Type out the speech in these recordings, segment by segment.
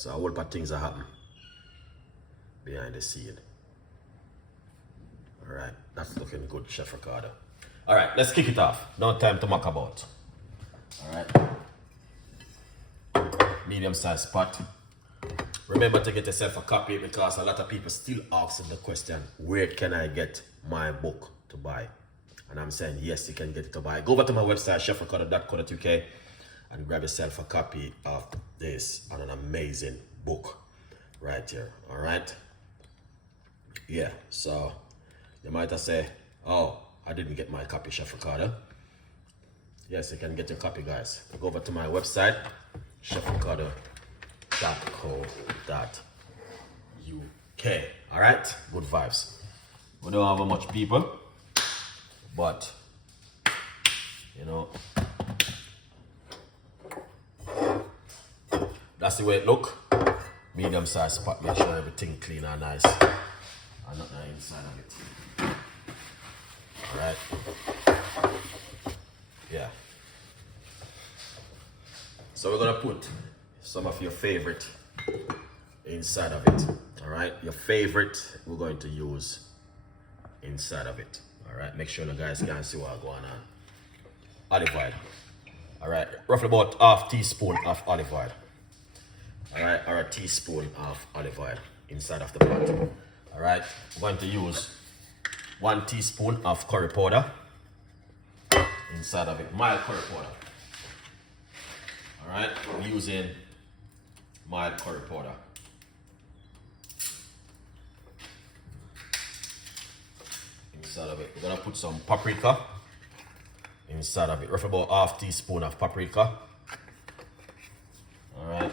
So a whole lot of things are happening behind the scene. All right, that's looking good, Chef Ricardo. All right, let's kick it off. No time to muck about. All right, medium-sized pot. Remember to get yourself a copy because a lot of people still asking the question, where can I get my book to buy? And I'm saying, yes, you can get it to buy. Go over to my website, chefricardo.co.uk, and grab yourself a copy of this and an amazing book right here. All right? Yeah, so you might have said, oh, I didn't get my copy, Chef Ricardo. Yes, you can get your copy, guys. Go over to my website, chefricardo.co.uk. All right? Good vibes. We don't have much people, but you know, that's the way it look. Medium sized pot, make sure everything clean and nice and nothing inside of it. All right. Yeah. So we're gonna put some of your favorite inside of it. All right. Your favorite we're going to use inside of it. All right. Make sure the guys can see what's going on. Olive oil. All right. Roughly about half teaspoon of olive oil. All right. Or a teaspoon of olive oil inside of the pot. All right. We're going to use 1 teaspoon of curry powder inside of it. Mild curry powder. All right. I'm using mild curry powder. Inside of it, we're gonna put some paprika inside of it. Roughly about half teaspoon of paprika. All right.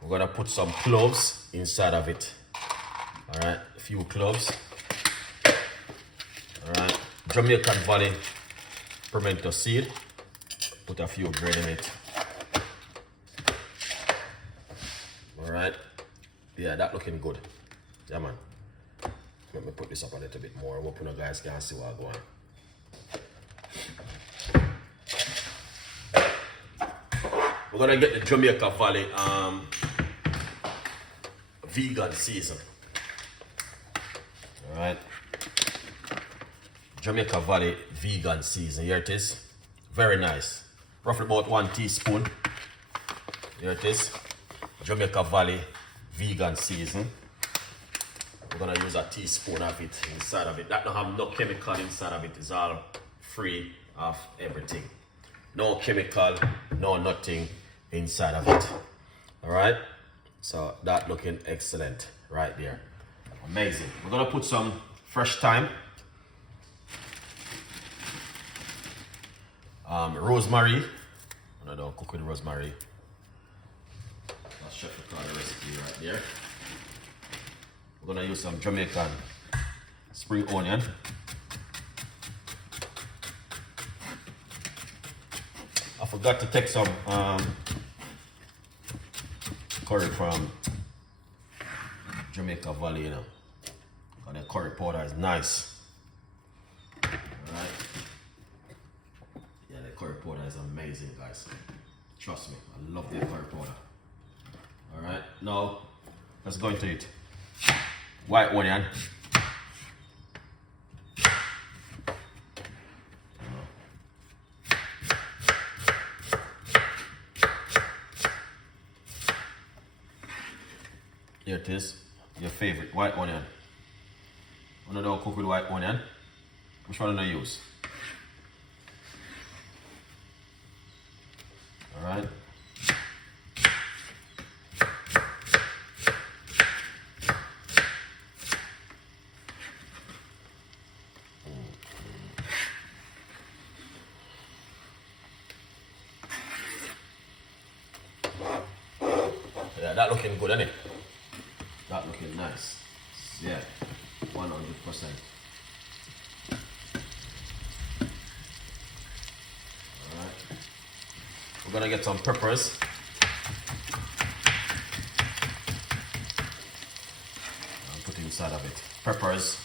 We're gonna put some cloves inside of it. All right, a few cloves. All right, Jamaican Valley pimento seed. Put a few grain in it. All right. Yeah, that looking good. Yeah, man. Let me put this up a little bit more. Hoping you guys can see what's going on. We're gonna get the Jamaica Valley vegan season. All right. Jamaica Valley vegan season. Here it is. Very nice. Roughly about 1 teaspoon. Here it is. Jamaica Valley vegan season. We're gonna use a teaspoon of it inside of it. That don't have no chemical inside of it. It's all free of everything. No chemical, no nothing inside of it. All right. So that looking excellent right there. Amazing. We're gonna put some fresh thyme, rosemary. I don't cook with rosemary. That's Chef Ricardo recipe right there. We're gonna use some Jamaican spring onion. I forgot to take some curry from Jamaica Valley, you know. And the curry powder is nice. Alright. Yeah, the curry powder is amazing, guys. Trust me, I love the curry powder. Alright, now let's go into it. White onion. Here it is, your favorite white onion. When I don't cook with white onion, which one do I use? All right. Yeah, that looking good, isn't it? That looking nice. Yeah, 100%. Alright. We're gonna get some peppers. I'll put inside of it. Peppers.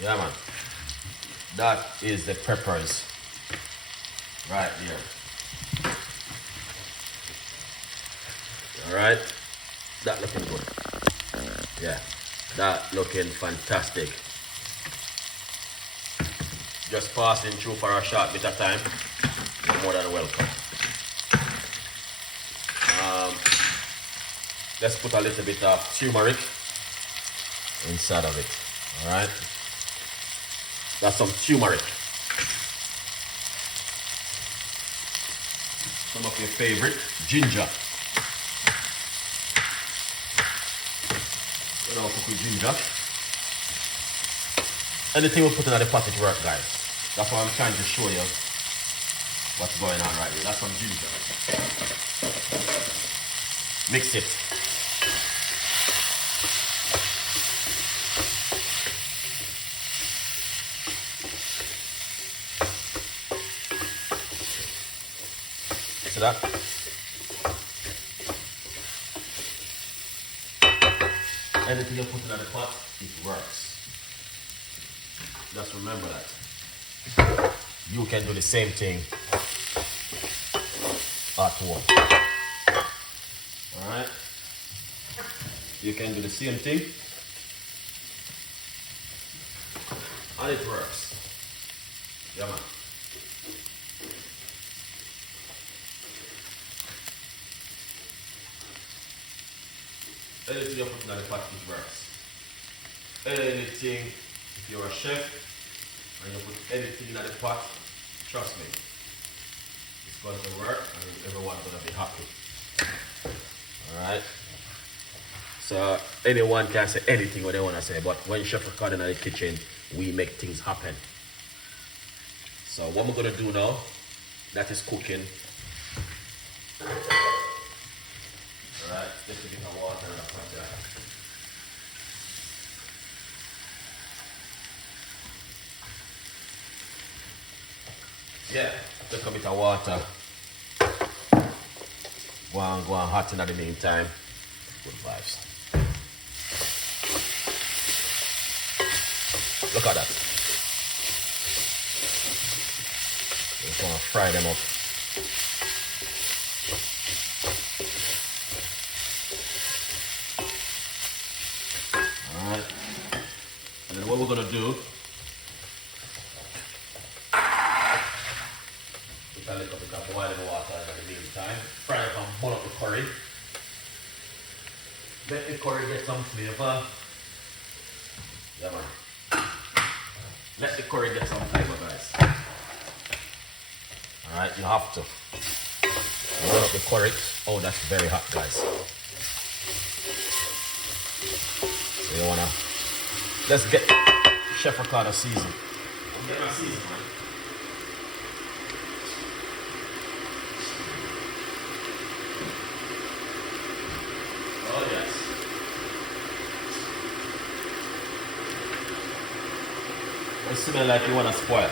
Yeah, man. That is the peppers right there. All right, that looking good. Yeah, that looking fantastic. Just passing through for a short bit of time. You're more than welcome. Let's put a little bit of turmeric inside of it. All right, that's some turmeric. Some of your favorite ginger. We don't cook with ginger. Anything we put in the pot it work, guys. That's why I'm trying to show you what's going on right here. That's some ginger. Mix it. See that? Anything you put in the pot, it works. Just remember that. You can do the same thing at home. Alright? You can do the same thing. And it works. Yeah, man. Anything you put in the pot, it works. Anything, if you're a chef and you put anything in the pot, trust me, it's going to work and everyone's going to be happy. Alright? So anyone can say anything what they want to say, but when Chef Ricardo in the kitchen, we make things happen. So what we're going to do now, that is cooking. Alright, just a bit of water in the pot there. Yeah, just a bit of water. Go on hot in the meantime. Good vibes. Look at that. Just want to fry them up. Alright. And then what we're going to do, put a little bit of boiling water in the meantime. Fry up and boil up the curry. Let the curry get some flavor. Yeah, man. Let the curry get some flavor, guys. Alright, you have to. Boil up the curry. Oh, that's very hot, guys. So you wanna... Let's get Chef Ricardo season. I'm getting my season, man. Oh, yes. It smells like you want to spoil.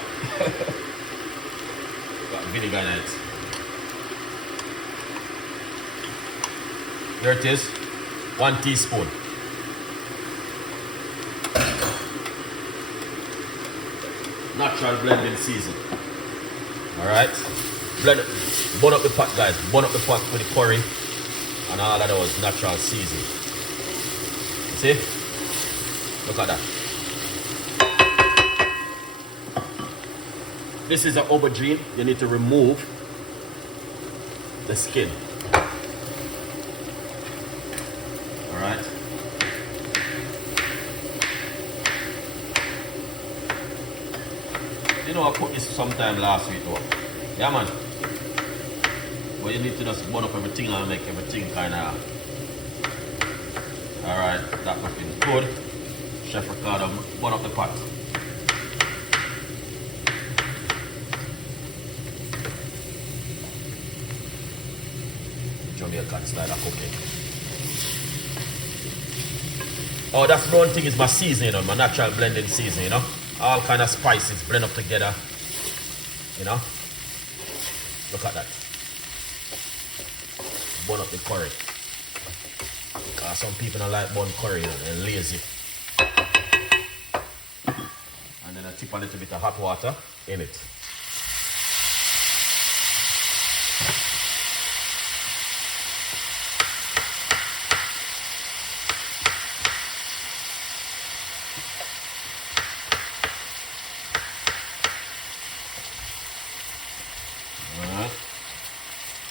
Got vinegar in it. There it is. 1 teaspoon. Natural blending season. Alright. Blend it. Burn up the pot, guys. Burn up the pot with the curry and all of those natural season. You see? Look at that. This is an aubergine. You need to remove the skin. Alright. You know, I cooked this sometime last week though. Yeah, man. But you need to just burn up everything and make everything kind of... Alright, that looking good. Chef Ricardo, burn up the pot. Jamaican style of cooking. Oh, that's the one thing is my seasoning, you know, my natural blending seasoning, you know. All kind of spices blend up together, you know. Look at that. Burn up the curry. Because some people don't like burn curry, you know, they're lazy. tip a little bit of hot water in it.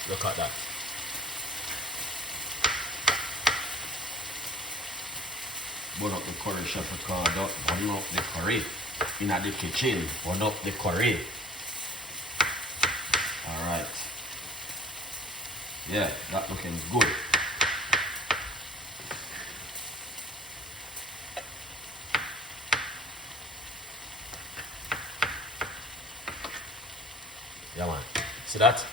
Look at that. Burn up the curry, Chef Ricardo. Burn up the curry. In the kitchen. Burn up the curry. Alright. Yeah, that looking good. Yeah, man. See that?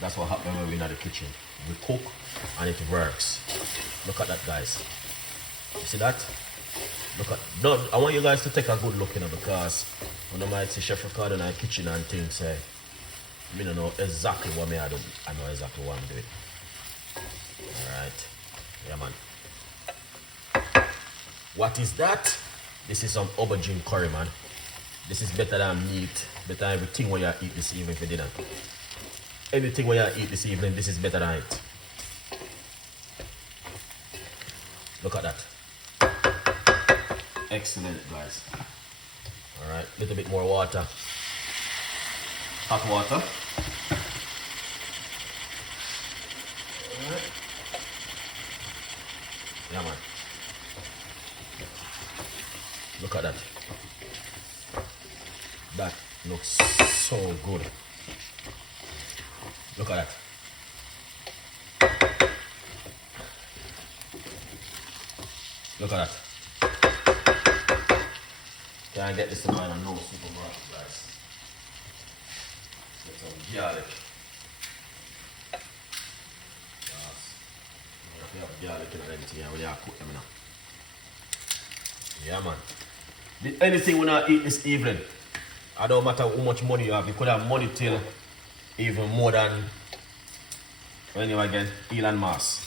That's what happens when we're in the kitchen. We cook and it works. Look at that, guys. You see that? Look at. No, I want you guys to take a good look, because when I might see Chef Ricardo in the kitchen and things, say, I don't know exactly what I do. I know exactly what I'm doing. Alright. Yeah, man. What is that? This is some aubergine curry, man. This is better than meat, better than everything when you eat this evening for dinner. Anything when you eat this evening, this is better than it. Look at that. Excellent, guys. Alright, little bit more water. Hot water. Alright. Yeah, man. Look at that. That looks so good. Look at that. Look at that. Can I get this to mine? I know supermarket, guys. Get some garlic. Yes. You have garlic in anything when you cook them now. Yeah, man. Anything when I eat this evening, I don't matter how much money you have, you could have money till even more than, anyway again, Elon Musk.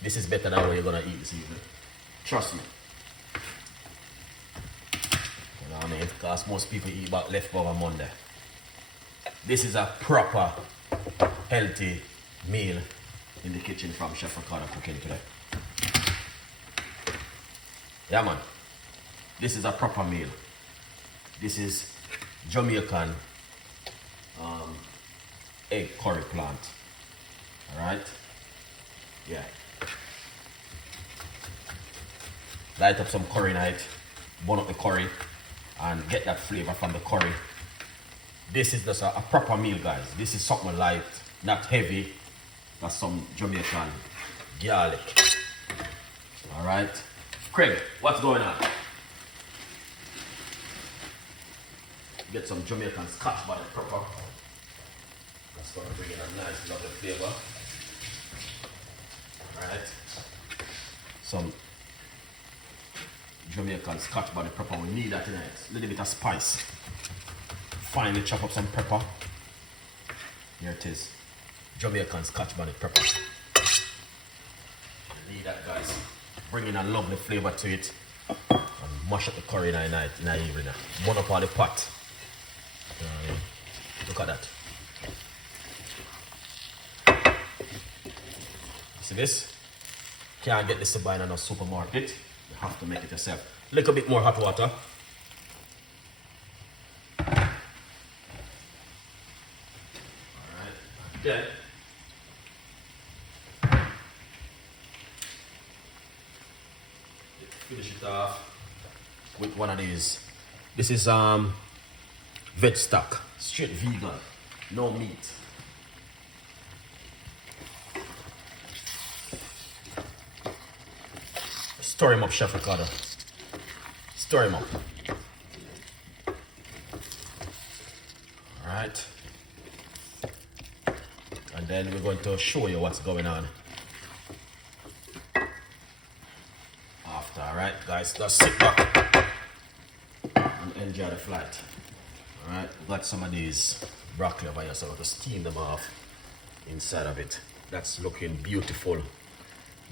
This is better than what you're gonna eat this evening. Trust me. You know what I mean? Because most people eat about leftover Monday. This is a proper, healthy meal in the kitchen from Chef Ricardo Cooking today. Yeah, man. This is a proper meal. This is Jamaican egg curry plant. Alright? Yeah. Light up some curry night, burn up the curry, and get that flavor from the curry. This is just a proper meal, guys. This is something light, not heavy. That's some Jamaican garlic. Alright? Craig, what's going on? Get some Jamaican scotch bonnet pepper. That's going to bring in a nice lovely flavor. Alright. Some Jamaican scotch bonnet pepper. We need that tonight. A little bit of spice. Finally chop up some pepper. Here it is. Jamaican scotch bonnet pepper. We need that, guys. Bring in a lovely flavor to it. And mash up the curry in the night, in the evening. Burn up all the pot. Look at that. See this? Can't get this to buy in a supermarket. You have to make it yourself. A little bit more hot water. Alright. Then finish it off with one of these. This is veg stock, straight vegan, no meat. Stir him up, Chef Ricardo. Stir him up. Alright. And then we're going to show you what's going on after. Alright, guys, just sit back and enjoy the flight. Alright, we got some of these broccoli over here, so I'm going to steam them off inside of it. That's looking beautiful,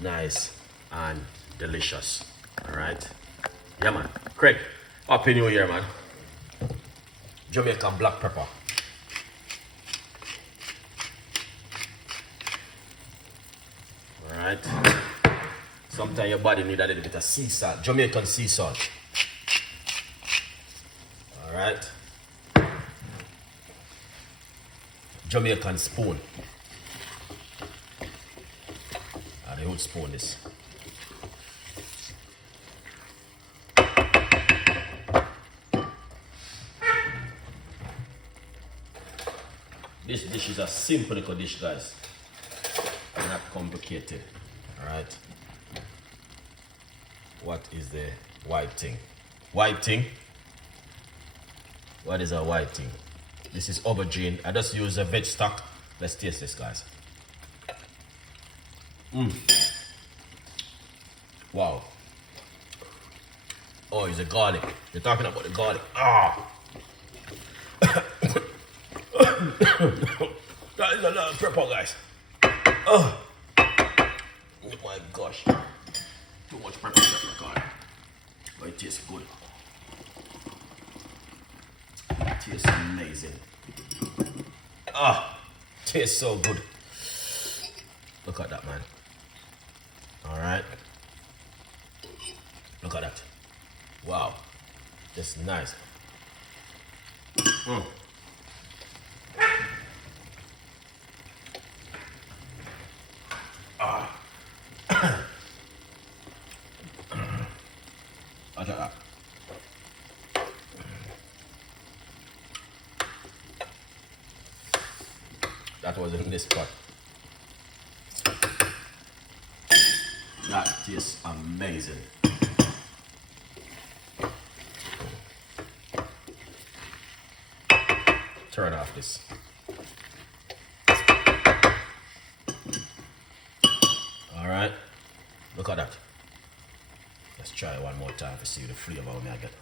nice, and delicious. Alright. Yeah, man. Craig, Happy New Year, man. Jamaican black pepper. Alright. Sometimes your body need a little bit of sea salt, Jamaican sea salt. Alright. Jamaican spoon. The whole spoon is. This dish is a simple little dish, guys. Not complicated. Alright. What is the white thing? White thing? What is a white thing? This is aubergine. I just use a veg stock. Let's taste this, guys. Wow. Oh, it's a garlic. You're talking about the garlic. Ah! That is a lot of pepper, guys. Oh my gosh. Too much pepper, God. But it tastes good. It tastes amazing. Ah! Tastes so good. Look at that, man. Alright. Look at that. Wow. That's nice. Look at that. That was in this pot. That tastes amazing. Turn off this. Alright. Look at that. Let's try it one more time to see the flavor I get.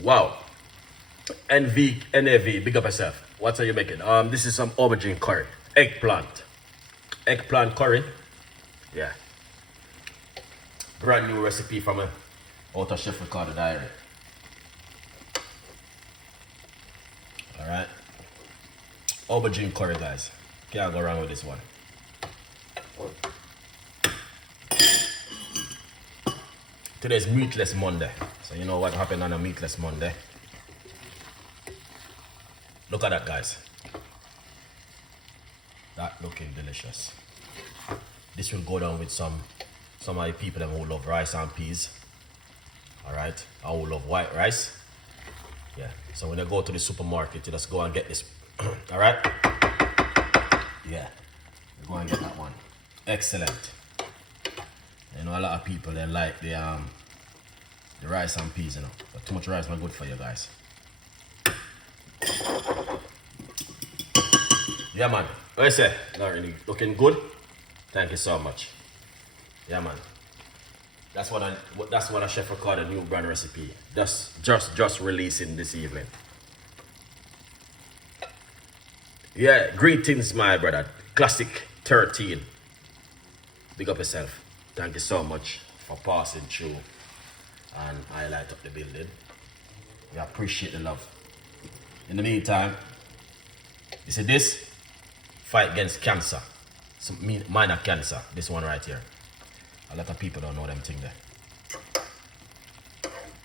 Wow. NAV, big up yourself. What are you making? This is some aubergine curry. Eggplant curry. Yeah. Brand new recipe from out of Chef Ricardo diary. Alright. Aubergine curry, guys. Can't go wrong with this one. Today's Meatless Monday. So you know what happened on a Meatless Monday. Look at that, guys. That looking delicious. This will go down with some of the people who love rice and peas. Alright. I who love white rice. Yeah. So when you go to the supermarket, you just go and get this. Alright? Yeah. You go and get that one. Excellent. You know, a lot of people they like the rice and peas, you know. But too much rice is not good for you guys. Yeah, man. What I say? Not really looking good. Thank you so much. Yeah, man. That's what a Chef Ricardo new brand recipe. Just releasing this evening. Yeah, greetings, my brother. Classic 13. Big up yourself. Thank you so much for passing through and highlight up the building. We appreciate the love. In the meantime, you see this? Fight against cancer. Some minor cancer. This one right here. A lot of people don't know them thing there.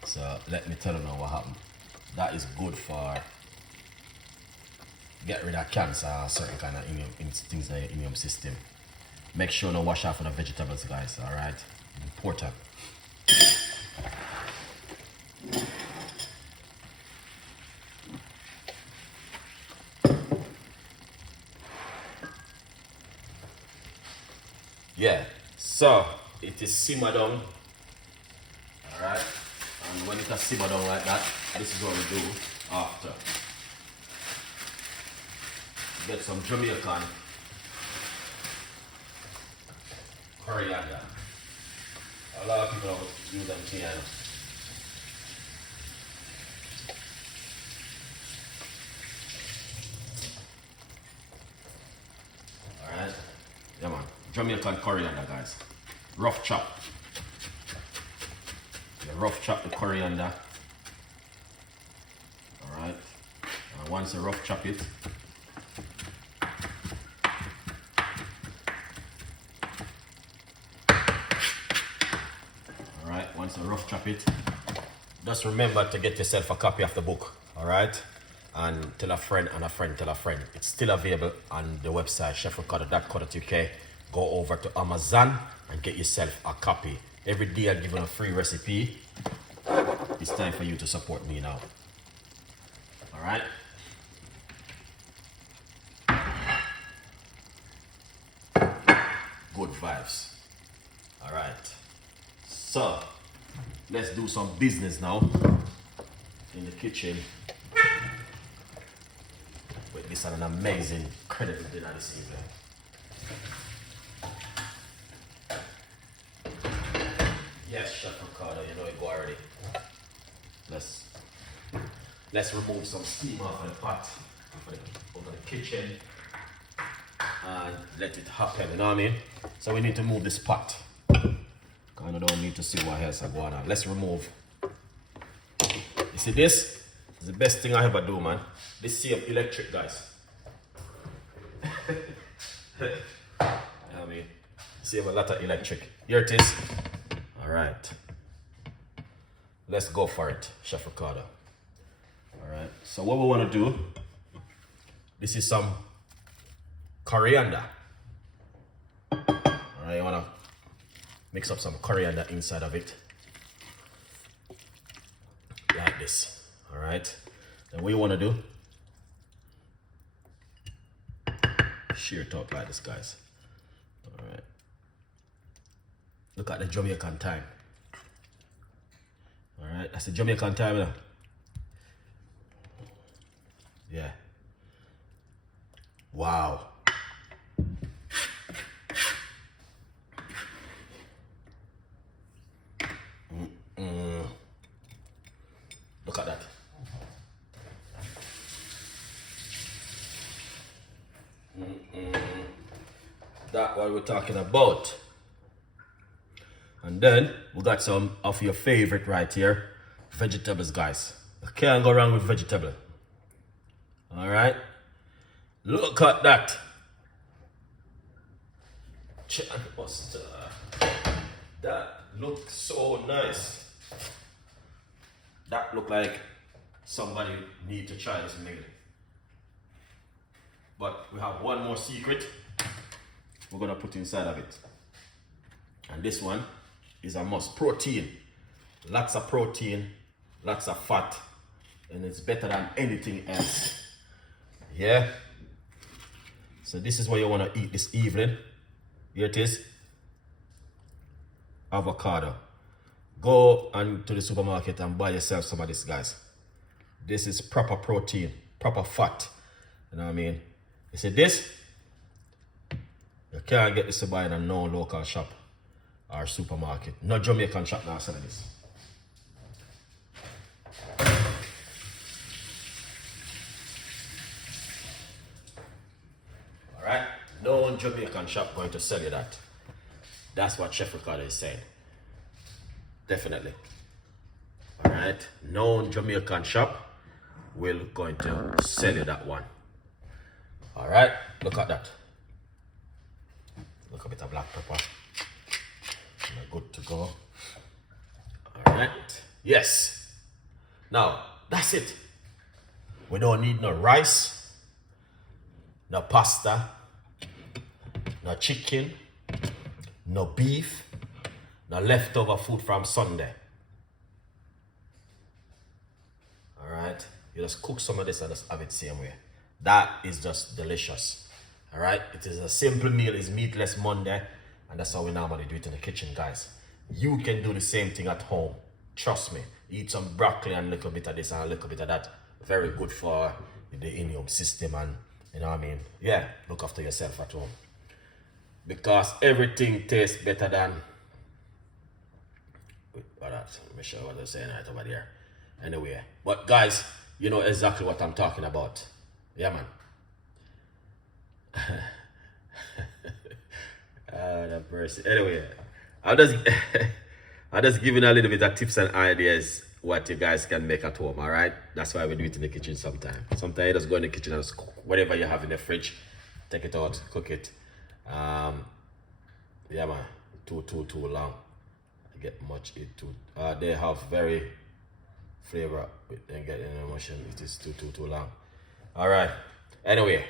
So let me tell you now what happened. That is good for get rid of cancer, certain kind of things in your immune system. Make sure no wash off on the vegetables, guys. Alright? Important. Yeah, so it is simmer down. Alright? And when it has simmer down like that, this is what we do after. Get some Jamaican coriander. A lot of people don't use them here. Alright? Yeah, man. Jamaican coriander, guys. Rough chop. You rough chop the coriander. Alright. And once you rough chop it, once you rough chop it, just remember to get yourself a copy of the book, all right? And tell a friend and a friend tell a friend. It's still available on the website chefricardo.co.uk. Go over to Amazon and get yourself a copy. Every day I give you a free recipe. It's time for you to support me now. All right? Good vibes. All right. So, let's do some business now in the kitchen with this an amazing, incredible dinner this evening. Yes, Chef Ricardo, you know it go already. Let's remove some steam off of the pot, over the kitchen, and let it happen, you know what I mean? So we need to move this pot. Kind of don't need to see what else is going on. Let's remove. You see this? It's the best thing I ever do, man. This same electric, guys. You know what I mean? Save a lot of electric. Here it is. All right. Let's go for it, Chef Ricardo. All right. So what we want to do, this is some coriander. All right, you want to mix up some coriander inside of it. Like this. All right. Then what you want to do, shear it up like this, guys. All right. Look at the Jamaican time. All right, that's the Jamaican time, you know? Yeah. Wow. Look at that. That's what we're talking about. And then we got some of your favorite right here, vegetables, guys. You can't go wrong with vegetable. All right, look at that. Chicken pasta. That looks so nice. That look like somebody need to try this meal. But we have one more secret we're gonna put inside of it. And this one is a must. Protein. Lots of protein, lots of fat, and it's better than anything else. Yeah? So this is what you want to eat this evening. Here it is. Avocado. Go and to the supermarket and buy yourself some of this, guys. This is proper protein, proper fat. You know what I mean? You see this? You can't get this to buy in a no local shop or supermarket. No Jamaican shop now selling this. Alright? No Jamaican shop going to sell you that. That's what Chef Ricardo is saying. Definitely. Alright? No Jamaican shop will going to sell you that one. Alright? Look at that. Look a bit of black pepper. We're good to go. Alright. Yes. Now, that's it. We don't need no rice, no pasta, no chicken, no beef, no leftover food from Sunday. Alright. You just cook some of this and just have it same way. That is just delicious. Alright. It is a simple meal. It's Meatless Monday. And that's how we normally do it in the kitchen, guys. You can do the same thing at home. Trust me. Eat some broccoli and a little bit of this and a little bit of that. Very good for the immune system and, you know what I mean? Yeah, look after yourself at home. Because everything tastes better than... Let me show you what they're saying right over there. Anyway, but guys, you know exactly what I'm talking about. Yeah, man. That person. Anyway, I'll just I'll just give you a little bit of tips and ideas what you guys can make at home. All right, that's why we do it in the kitchen sometimes. Sometimes you just go in the kitchen and just cook whatever you have in the fridge, take it out, cook it. Yeah, man, too long. I get much it too. They have very flavor and get an emotion. It is too long. All right. Anyway,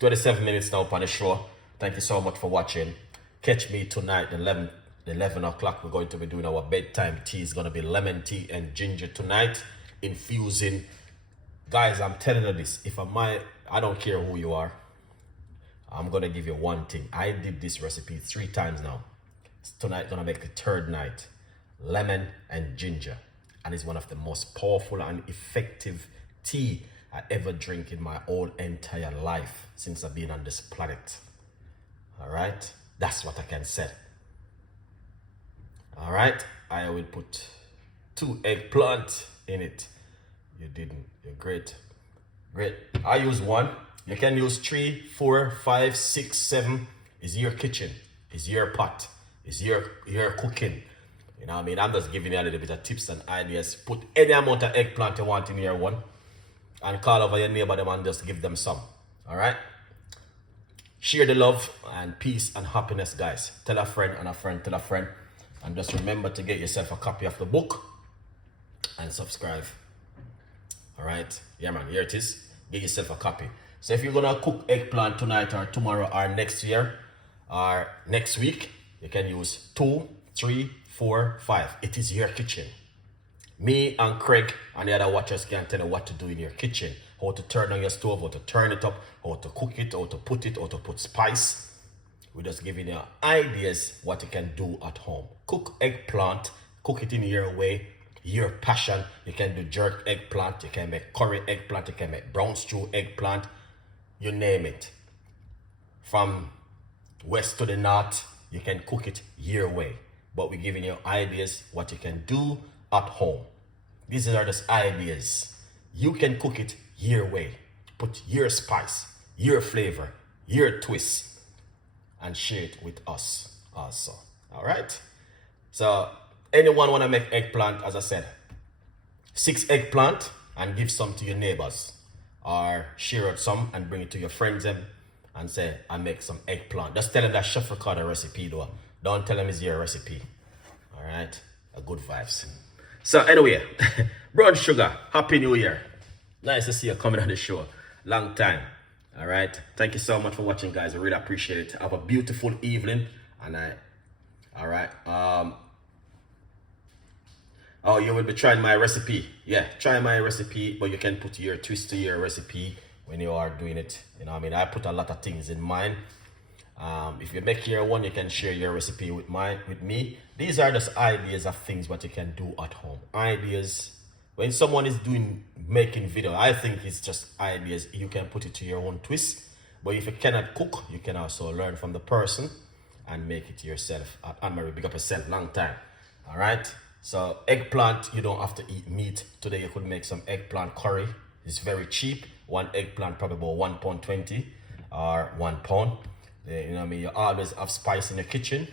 27 minutes now on the show. Thank you so much for watching. Catch me tonight, 11 o'clock. We're going to be doing our bedtime tea. It's going to be lemon tea and ginger tonight. Infusing. Guys, I'm telling you this. I don't care who you are. I'm going to give you one thing. I did this recipe 3 times now. Tonight, going to make the 3rd night. Lemon and ginger. And it's one of the most powerful and effective tea I ever drink in my whole entire life since I've been on this planet. All right, that's what I can say. All right, I will put 2 eggplant in it. You didn't. You're great. I use 1. You can use 3, 4, 5, 6, 7. It's your kitchen. It's your pot. It's your cooking. You know what I mean? I'm just giving you a little bit of tips and ideas. Put any amount of eggplant you want in your one. And call over your neighbor them and just give them some. All right? Share the love and peace and happiness, guys. Tell a friend and a friend tell a friend. And just remember to get yourself a copy of the book and subscribe. All right? Yeah, man. Here it is. Get yourself a copy. So if you're going to cook eggplant tonight or tomorrow or next year or next week, you can use 2, 3, 4, 5. It is your kitchen. Me and Craig and the other watchers can tell you what to do in your kitchen. How to turn on your stove, how to turn it up, how to cook it, how to put spice. We're just giving you ideas what you can do at home. Cook eggplant, cook it in your way, your passion. You can do jerk eggplant, you can make curry eggplant, you can make brown stew eggplant, you name it. From west to the north, you can cook it your way. But we're giving you ideas what you can do at home. These are just ideas. You can cook it your way. Put your spice, your flavor, your twist, and share it with us also. All right? So, anyone want to make eggplant, as I said, 6 eggplant and give some to your neighbors. Or share it some and bring it to your friends and say, I make some eggplant. Just tell them that Chef Ricardo recipe though. Don't tell them it's your recipe. All right? A good vibes. So anyway, brown sugar, happy new year. Nice to see you coming on the show. Long time. All right. Thank you so much for watching, guys. I really appreciate it. Have a beautiful evening. And all right. Oh, you will be trying my recipe. Yeah, try my recipe, but you can put your twist to your recipe when you are doing it. You know what I mean? I put a lot of things in mine. If you make your one, you can share your recipe with me. These are just ideas of things what you can do at home. Ideas. When someone is making video, I think it's just ideas. You can put it to your own twist. But if you cannot cook, you can also learn from the person and make it yourself. Anne-Marie, big up yourself, long time. All right. So eggplant, you don't have to eat meat. Today you could make some eggplant curry. It's very cheap. 1 eggplant probably about £1.20 or £1. You know what I mean? You always have spice in the kitchen.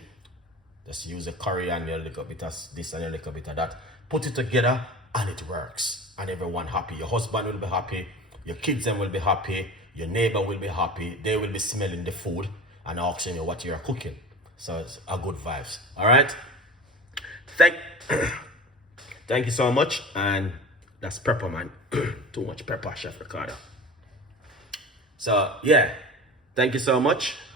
Just use a curry and a little bit of this and a little bit of that. Put it together and it works. And everyone happy. Your husband will be happy. Your kids will be happy. Your neighbor will be happy. They will be smelling the food and asking you what you are cooking. So it's a good vibes. All right? Thank you so much. And that's pepper, man. Too much pepper, Chef Ricardo. So, yeah. Thank you so much.